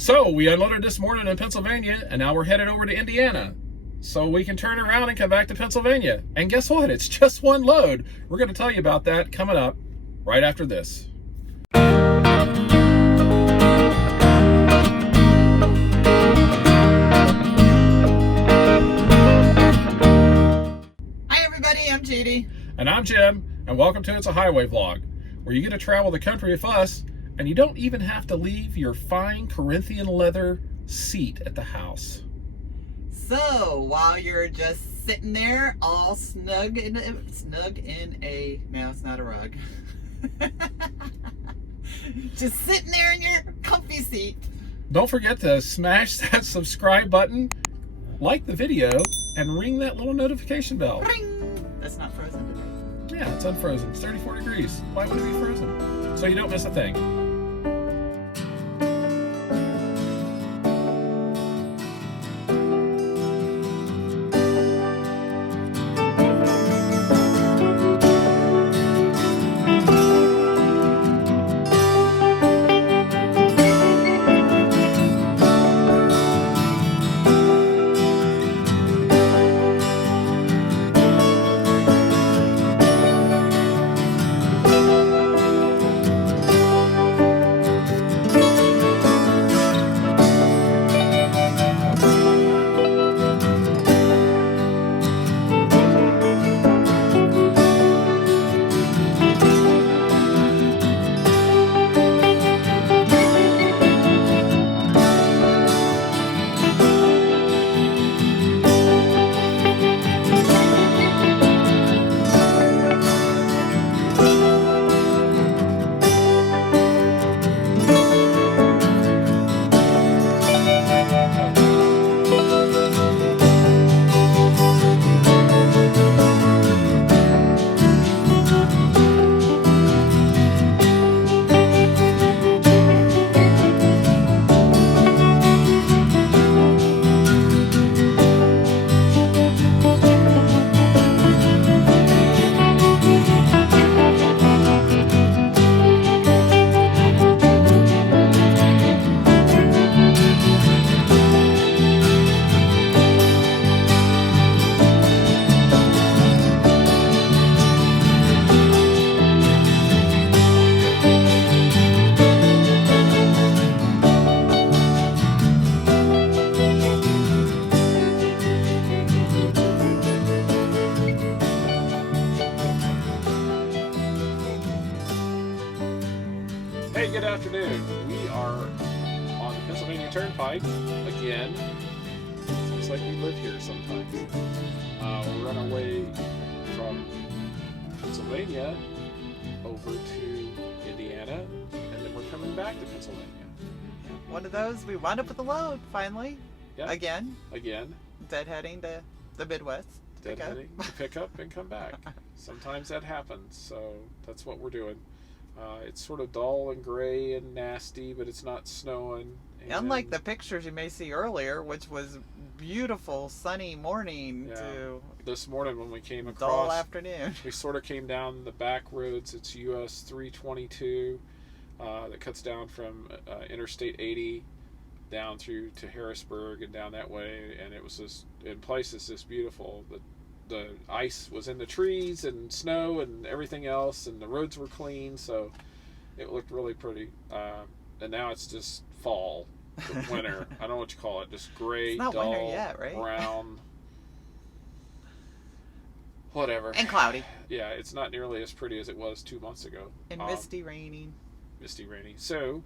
So we unloaded this morning in Pennsylvania, and now we're headed over to Indiana so we can turn around and come back to Pennsylvania. And guess what? It's just one load. We're going to tell you about that coming up right after this. Hi everybody, I'm Judy. And I'm Jim, and welcome to It's a Highway Vlog, where you get to travel the country with us, and you don't even have to leave your fine Corinthian leather seat at the house. So while you're just sitting there all snug in a no, it's not a rug. Just sitting there in your comfy seat. Don't forget to smash that subscribe button, like the video, and ring that little notification bell. Ring! That's not frozen today. Yeah, it's unfrozen. It's 34 degrees. Why would it be frozen? So you don't miss a thing. Hey, good afternoon. We are on the Pennsylvania Turnpike again. Seems like we live here sometimes. We're on our way from Pennsylvania over to Indiana, and then we're coming back to Pennsylvania. One of those, we wound up with a load finally. Yeah. Again, Again, deadheading to the Midwest. deadheading to pick up and come back. Sometimes that happens, so that's what we're doing. It's sort of dull and gray and nasty, but it's not snowing. Unlike the pictures you may see earlier, which was beautiful sunny morning to this morning when we came dull across, afternoon. we sort of came down the back roads. It's US 322 that cuts down from Interstate 80 down through to Harrisburg and down that way, and it was just in places just beautiful. The ice was in the trees and snow and everything else, and the roads were clean, so it looked really pretty. And now it's just fall, winter. I don't know what you call it, just gray, It's not dull, winter yet, right? brown, whatever. And cloudy. Yeah, it's not nearly as pretty as it was 2 months ago. And misty, raining. Misty, rainy. So,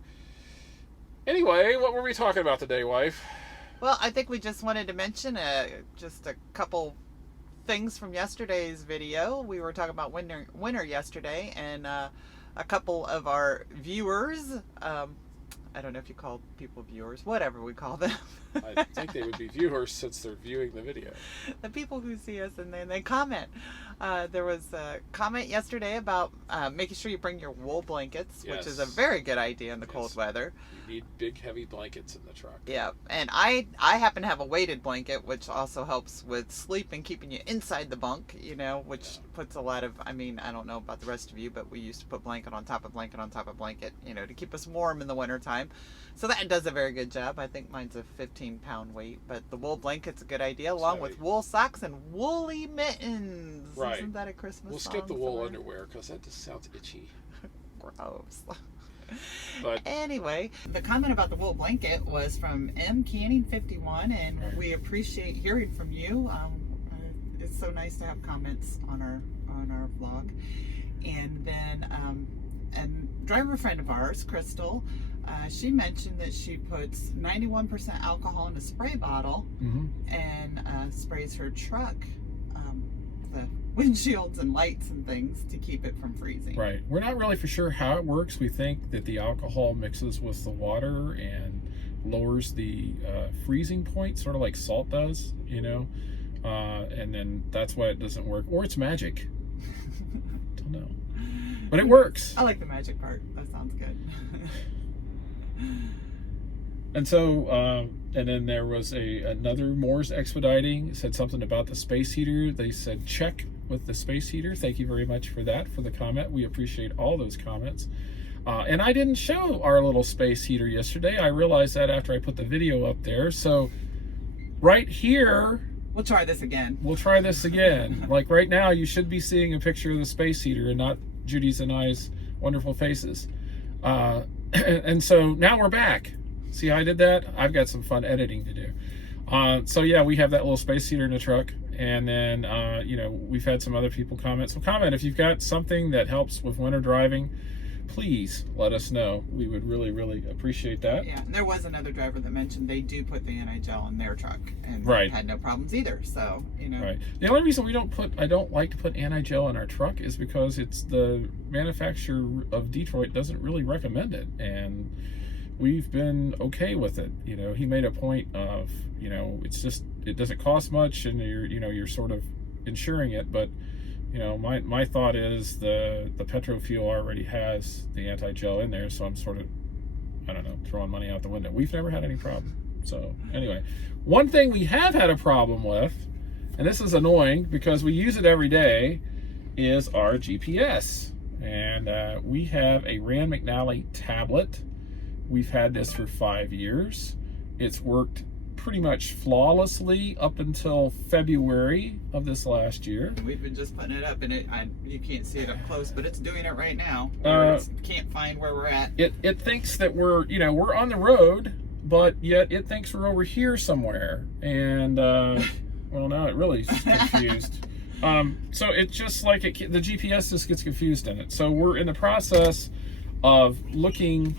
anyway, what were we talking about today, wife? Well, I think we just wanted to mention just a couple things from yesterday's video. We were talking about winter yesterday, and a couple of our viewers, I don't know if you call people viewers, whatever we call them. I think they would be viewers since they're viewing the video. The people who see us and then they comment. There was a comment yesterday about making sure you bring your wool blankets, which is a Yes. very good idea in the Yes. cold weather. You need big, heavy blankets in the truck. Yeah, and I happen to have a weighted blanket, which also helps with sleep and keeping you inside the bunk, you know, which puts a lot of, I mean, I don't know about the rest of you, but we used to put blanket on top of blanket on top of blanket, you know, to keep us warm in the wintertime. So that does a very good job. I think mine's a 15-pound weight, but the wool blanket's a good idea, along with wool socks and woolly mittens. Right. Isn't that a Christmas We'll song skip the wool somewhere? underwear because that just sounds itchy. Gross. But anyway, the comment about the wool blanket was from M Canning 51, and we appreciate hearing from you. It's so nice to have comments on our vlog. And then and driver friend of ours, Crystal, she mentioned that she puts 91% alcohol in a spray bottle and sprays her truck, the windshields and lights and things, to keep it from freezing. Right. We're not really for sure how it works. We think that the alcohol mixes with the water and lowers the freezing point, sort of like salt does, you know, and then that's why it doesn't work. Or it's magic. Don't know. But it works. I like the magic part. That sounds good. And so, and then there was another Moore's Expediting. It said something about the space heater. They said check with the space heater. Thank you very much for that, for the comment. We appreciate all those comments. And I didn't show our little space heater yesterday. I realized that after I put the video up there. So right here, we'll try this again. We'll try this again. Like right now, you should be seeing a picture of the space heater and not Judy's and I's wonderful faces. And so now we're back. See how I did that? I've got some fun editing to do. So yeah, we have that little space heater in the truck. And then, you know, we've had some other people comment. So comment if you've got something that helps with winter driving. Please let us know. We would really, really appreciate that. Yeah, and there was another driver that mentioned they do put the anti-gel in their truck and had no problems either. So, you know. Right. The only reason I don't like to put anti-gel in our truck is because it's the manufacturer of Detroit doesn't really recommend it. And we've been okay with it. You know, he made a point of, you know, it's just, it doesn't cost much and you're sort of insuring it, but you know, my thought is the Petro fuel already has the anti-gel in there, so I'm sort of, I don't know, throwing money out the window. We've never had any problem. So anyway, one thing we have had a problem with, and this is annoying because we use it every day, is our GPS. And we have a Rand McNally Tablet. We've had this for 5 years. It's worked pretty much flawlessly up until February of this last year. We've been just putting it up, and you can't see it up close, but it's doing it right now. Can't find where we're at. It thinks that we're on the road, but yet it thinks we're over here somewhere. And well, now it really is confused. So it's just like the GPS just gets confused in it. So we're in the process of looking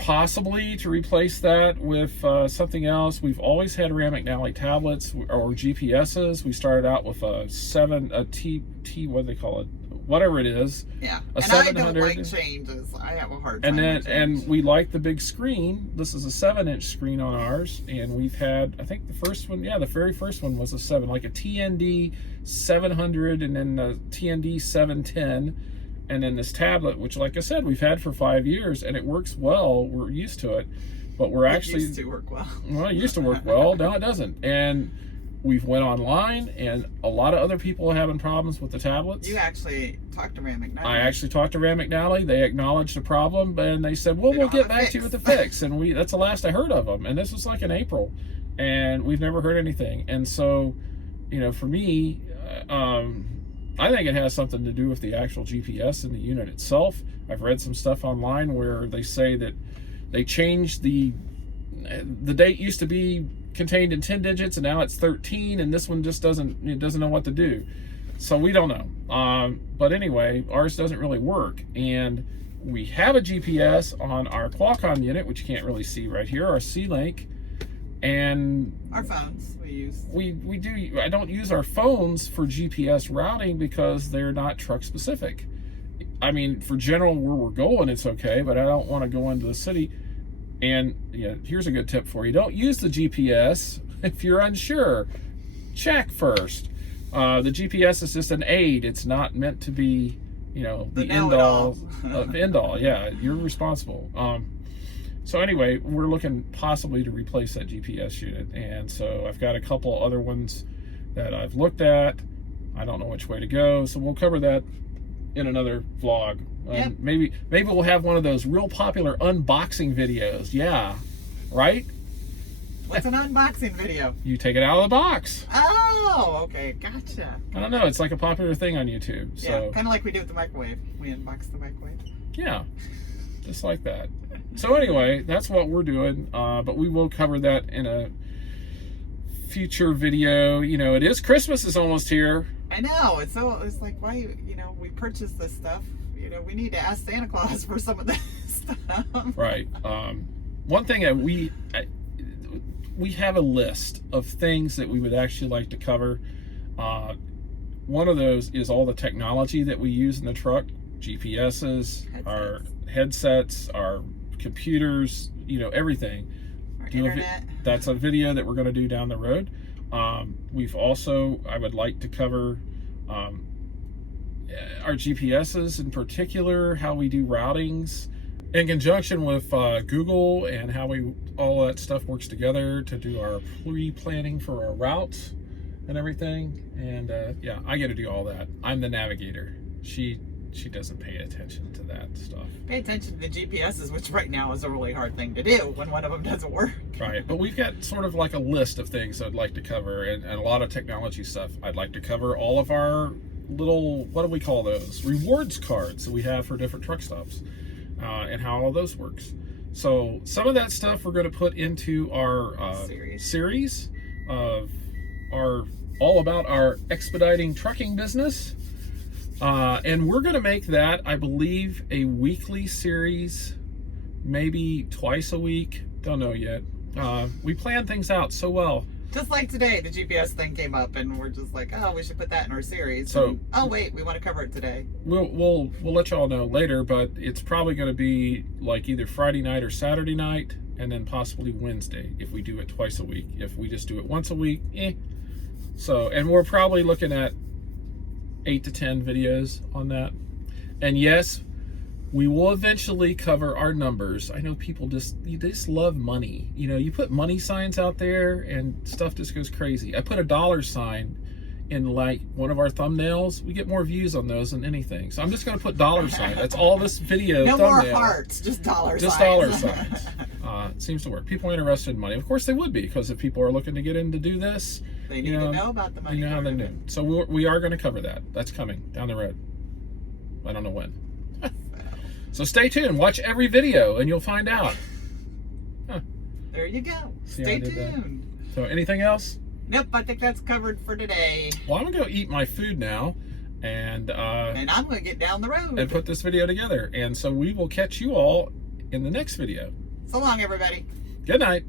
possibly to replace that with something else. We've always had Rand McNally tablets or GPSs. We started out with a T what do they call it? Whatever it is. Yeah. A and 700. I don't like changes. I have a hard time. And we like the big screen. This is a 7-inch screen on ours, and we've had, I think the first one, the very first one was a 7, like a TND 700, and then the TND 710. And then this tablet, which, like I said, we've had for 5 years, and it works well. We're used to it, but we're actually... It used to work well. Well, it used to work well. Now it doesn't. And we've went online, and a lot of other people are having problems with the tablets. You actually talked to Rand McNally. I actually talked to Rand McNally. They acknowledged the problem, and they said, well, we'll get back to you with the fix. And that's the last I heard of them. And this was like in April, and we've never heard anything. And so, you know, for me... I think it has something to do with the actual GPS in the unit itself. I've read some stuff online where they say that they changed the date used to be contained in 10 digits and now it's 13, and this one just doesn't know what to do. So we don't know. But anyway, ours doesn't really work. And we have a GPS on our Qualcomm unit, which you can't really see right here, our C-Link. And our phones we do. I don't use our phones for GPS routing because they're not truck specific. I mean, for general where we're going, it's okay, but I don't want to go into the city. And yeah, here's a good tip for you: don't use the GPS if you're unsure. Check first. The GPS is just an aid. It's not meant to be, you know, the end all of end all. Yeah, you're responsible. So anyway, we're looking possibly to replace that GPS unit, and so I've got a couple other ones that I've looked at. I don't know which way to go, so we'll cover that in another vlog. Yep. Maybe we'll have one of those real popular unboxing videos. Yeah, right? What's an unboxing video? You take it out of the box. Oh, okay, gotcha. I don't know. It's like a popular thing on YouTube. So Yeah, kind of like we do with the microwave. We unbox the microwave. yeah, just like that. So anyway, that's what we're doing. But we will cover that in a future video. You know, it is Christmas is almost here. I know. It's like, why, you know, we purchased this stuff. You know, we need to ask Santa Claus for some of this stuff. Right. One thing that we have a list of things that we would actually like to cover. One of those is all the technology that we use in the truck, GPSs, our headsets, our computers, you know, everything. Our internet. That's a video that we're going to do down the road. We've also, I would like to cover our GPSs in particular, how we do routings in conjunction with Google, and how all that stuff works together to do our pre-planning for our routes and everything. And yeah, I get to do all that. I'm the navigator. She doesn't pay attention to that stuff. Pay attention to the GPSs, which right now is a really hard thing to do when one of them doesn't work. Right, but we've got sort of like a list of things I'd like to cover, and a lot of technology stuff. I'd like to cover all of our little, what do we call those? Rewards cards that we have for different truck stops, and how all those works. So some of that stuff we're going to put into our series of all about our expediting trucking business. And we're going to make that, I believe, a weekly series, maybe twice a week. Don't know yet. We plan things out so well. Just like today, the GPS thing came up, and we're just like, oh, we should put that in our series. So, and, oh wait, we want to cover it today. We'll let y'all know later, but it's probably going to be like either Friday night or Saturday night, and then possibly Wednesday if we do it twice a week. If we just do it once a week, So, and we're probably looking at 8 to 10 videos on that. And yes, we will eventually cover our numbers. I know people they just love money. You know, you put money signs out there and stuff just goes crazy. I put a dollar sign in like one of our thumbnails. We get more views on those than anything. So I'm just going to put dollar sign. That's all this video no thumbnail. More hearts, just dollar signs. Just dollar signs. It seems to work. People are interested in money. Of course they would be, because if people are looking to get in to do this, they need to know about the money. You know how they do. So we are going to cover that. That's coming down the road. I don't know when. So stay tuned. Watch every video and you'll find out. Huh. There you go. See, stay tuned. So anything else? Nope, I think that's covered for today. Well, I'm going to go eat my food now. And I'm going to get down the road. And put this video together. And so we will catch you all in the next video. So long, everybody. Good night.